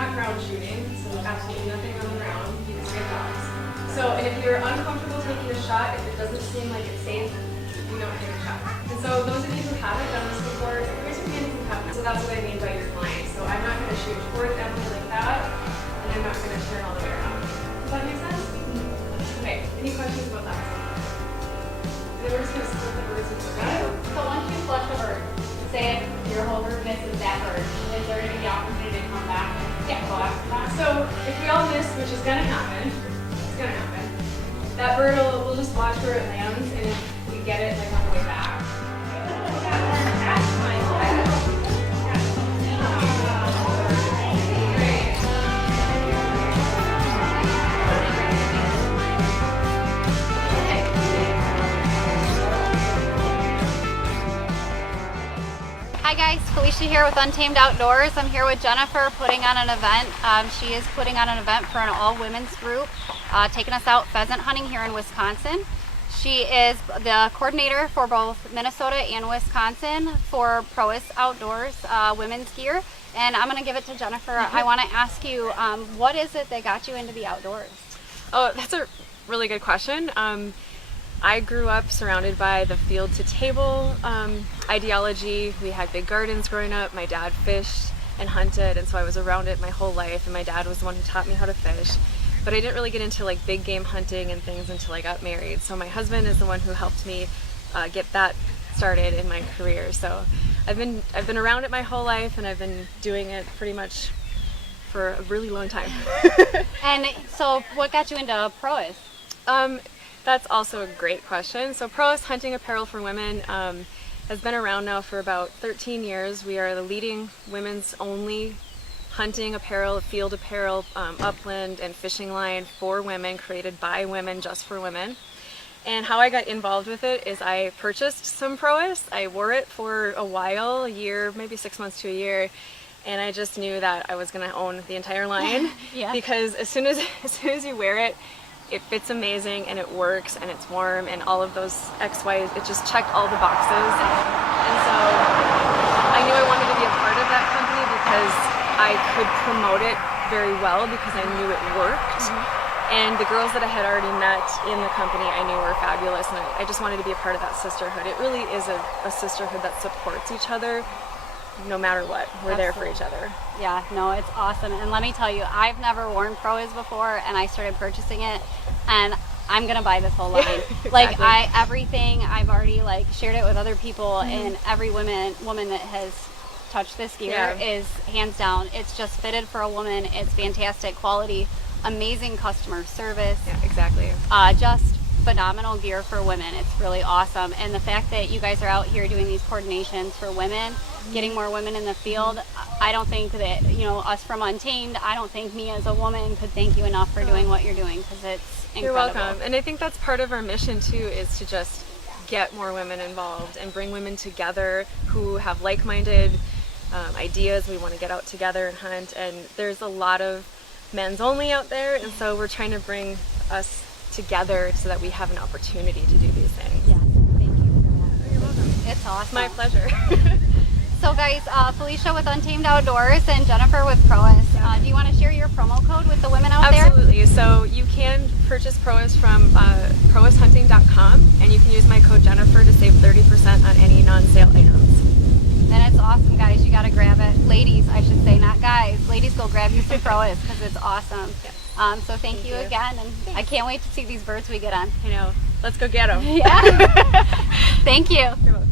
not ground shooting, so absolutely nothing on the ground because we have dogs. So, and if you're uncomfortable taking a shot, if it doesn't seem like it's safe, you don't take a shot. And so those of you who haven't done this before, raise your hand if you haven't. So that's what I mean by you're flying. So I'm not going to shoot horizontally like that, and I'm not going to turn all the way around. Does that make sense? Okay, any questions about that? Then we're just going to split the birds into two. So once you flush a bird, say if your whole group misses that bird, is there going to be the opportunity to come back and go after that? So if we all miss, which is going to happen, it's going to happen, that bird will just watch where it lands, and if we get it like on the way back. Hi guys, Felicia here with Untamed Outdoors. I'm here with Jennifer putting on an event. She is putting on an event for an all-women's group, taking us out pheasant hunting here in Wisconsin. She is the coordinator for both Minnesota and Wisconsin for Prois Outdoors women's gear. And I'm going to give it to Jennifer. I want to ask you, what is it that got you into the outdoors? Oh, that's a really good question. I grew up surrounded by the field to table ideology. We had big gardens growing up. My dad fished and hunted, and so I was around it my whole life, and my dad was the one who taught me how to fish. But I didn't really get into like big game hunting and things until I got married. So my husband is the one who helped me get that started in my career. So I've been around it my whole life, and I've been doing it pretty much for a really long time. And so what got you into Prois? That's also a great question. So Prois Hunting Apparel for Women has been around now for about 13 years. We are the leading women's only hunting apparel, field apparel, upland and fishing line for women, created by women, just for women. And how I got involved with it is I purchased some Prois. I wore it for a while, a year, maybe 6 months to a year. And I just knew that I was going to own the entire line. Yeah. Because as soon as you wear it, it fits amazing and it works and it's warm and all of those XYs, it just checked all the boxes. And so I knew I wanted to be a part of that company because I could promote it very well because I knew it worked. And the girls that I had already met in the company I knew were fabulous, and I just wanted to be a part of that sisterhood. It really is a sisterhood that supports each other no matter what. We're there for each other. Yeah, no, it's awesome. And let me tell you, I've never worn Prois before, and I started purchasing it, and I'm gonna buy this whole line. Exactly. Like everything I've already like shared it with other people, and every woman that has touched this gear is hands down. It's just fitted for a woman. It's fantastic quality, amazing customer service. Yeah, exactly. Just phenomenal gear for women. It's really awesome. And the fact that you guys are out here doing these coordinations for women, getting more women in the field, I don't think that, you know, us from Untamed, I don't think me as a woman could thank you enough for doing what you're doing, because it's incredible. You're welcome. And I think that's part of our mission too, is to just get more women involved and bring women together who have like-minded ideas. We want to get out together and hunt, and there's a lot of men's only out there, and so we're trying to bring us together so that we have an opportunity to do these things. Yeah, thank you for that. You're welcome. It's awesome. My pleasure. So guys, Felicia with Untamed Outdoors and Jennifer with Prois. Do you want to share your promo code with the women out there? Absolutely. So you can purchase Prois from proishunting.com, and you can use my code Jennifer to save 30% on any non-sale items. And it's awesome, guys. You got to grab it. Ladies, I should say, not guys. Ladies, go grab you some Prois because it's awesome. Yes. So thank you again, and I can't wait to see these birds we get on. I know. Let's go get them. Yeah. Thank you. You're welcome.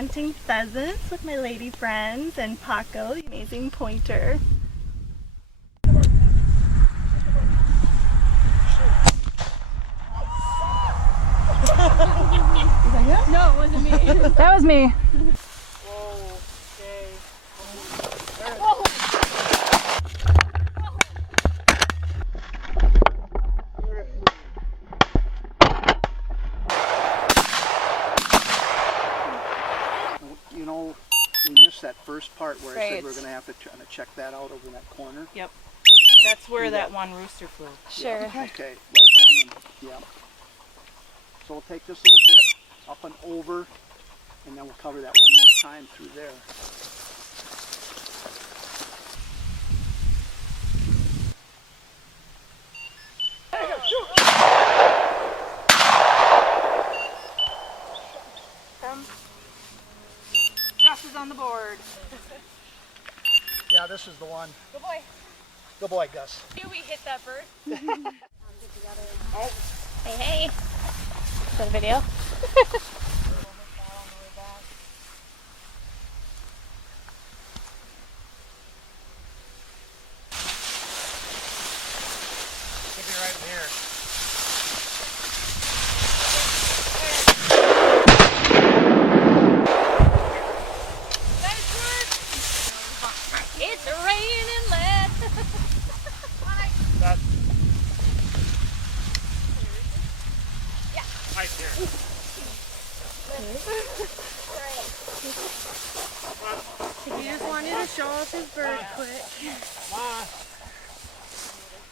hunting pheasants with my lady friends and Paco, the amazing pointer. No, it wasn't me. That was me. Whoa, okay. You know, we missed that first part where I said we're going to have to kind of check that out over in that corner. Yep. That's where that one rooster flew. Sure. Yeah, okay, right down in, yeah. So we'll take this little bit up and over, and then we'll cover that one more time through there. Gus is on the board. Yeah, this is the one. Good boy. Good boy, Gus. Knew we hit that bird. Hey, hey. Is that a video? Should be right in here. It's raining lead. That's Yeah. right there. He just wanted to show off his bird quick. Come on.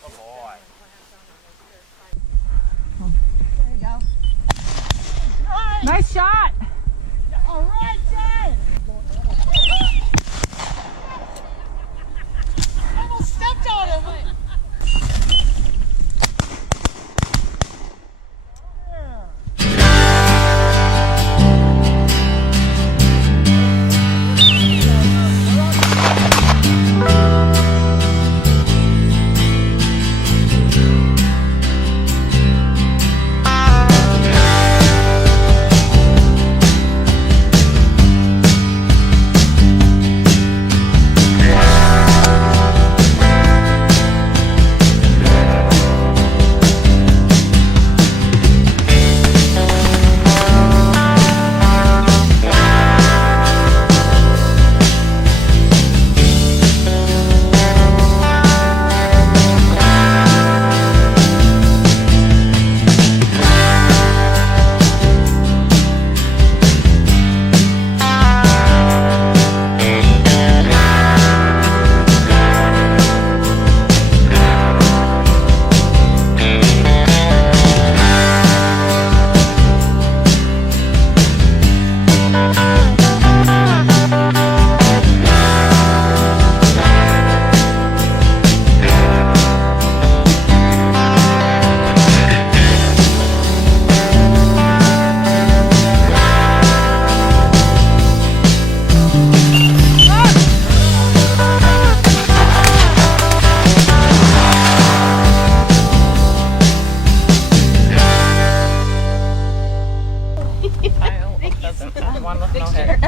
Good boy. There you go. Nice shot. All right, Jen. Almost stepped on him. One with no hair.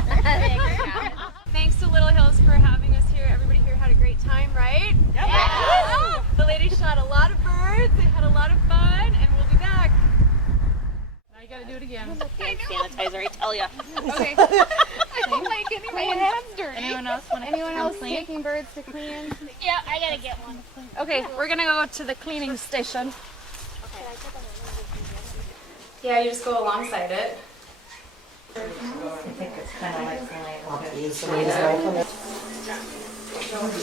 Thanks to Little Hills for having us here. Everybody here had a great time, right? Yep. Yeah. The ladies shot a lot of birds. They had a lot of fun, and we'll be back. Now you gotta do it again. Sanitizer, I tell ya. Okay. I don't like any my hands dirty. Anyone else want to Anyone else clean? taking birds to clean? Yeah, I gotta get one. Okay, we're gonna go to the cleaning station. Yeah, you just go alongside it. I think it's kind of like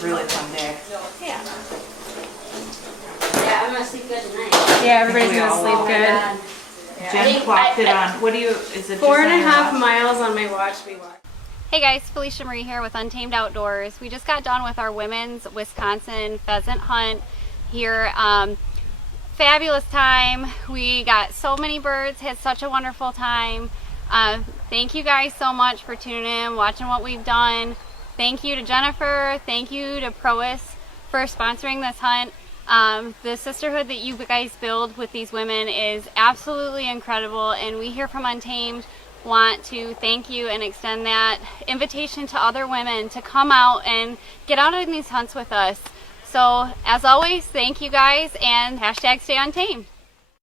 really fun day. Yeah, I'm gonna sleep good tonight. Yeah, everybody's gonna sleep good. Jen clocked it on. What do you? Is it 4.5 miles on my watch we walked. Hey guys, Felicia Marie here with Untamed Outdoors. We just got done with our women's Wisconsin pheasant hunt here. Fabulous time. We got so many birds, had such a wonderful time. Thank you guys so much for tuning in, watching what we've done. Thank you to Jennifer, thank you to Prois for sponsoring this hunt. The sisterhood that you guys build with these women is absolutely incredible, and we here from Untamed want to thank you and extend that invitation to other women to come out and get out on these hunts with us. So as always, thank you guys, and hashtag stay untamed.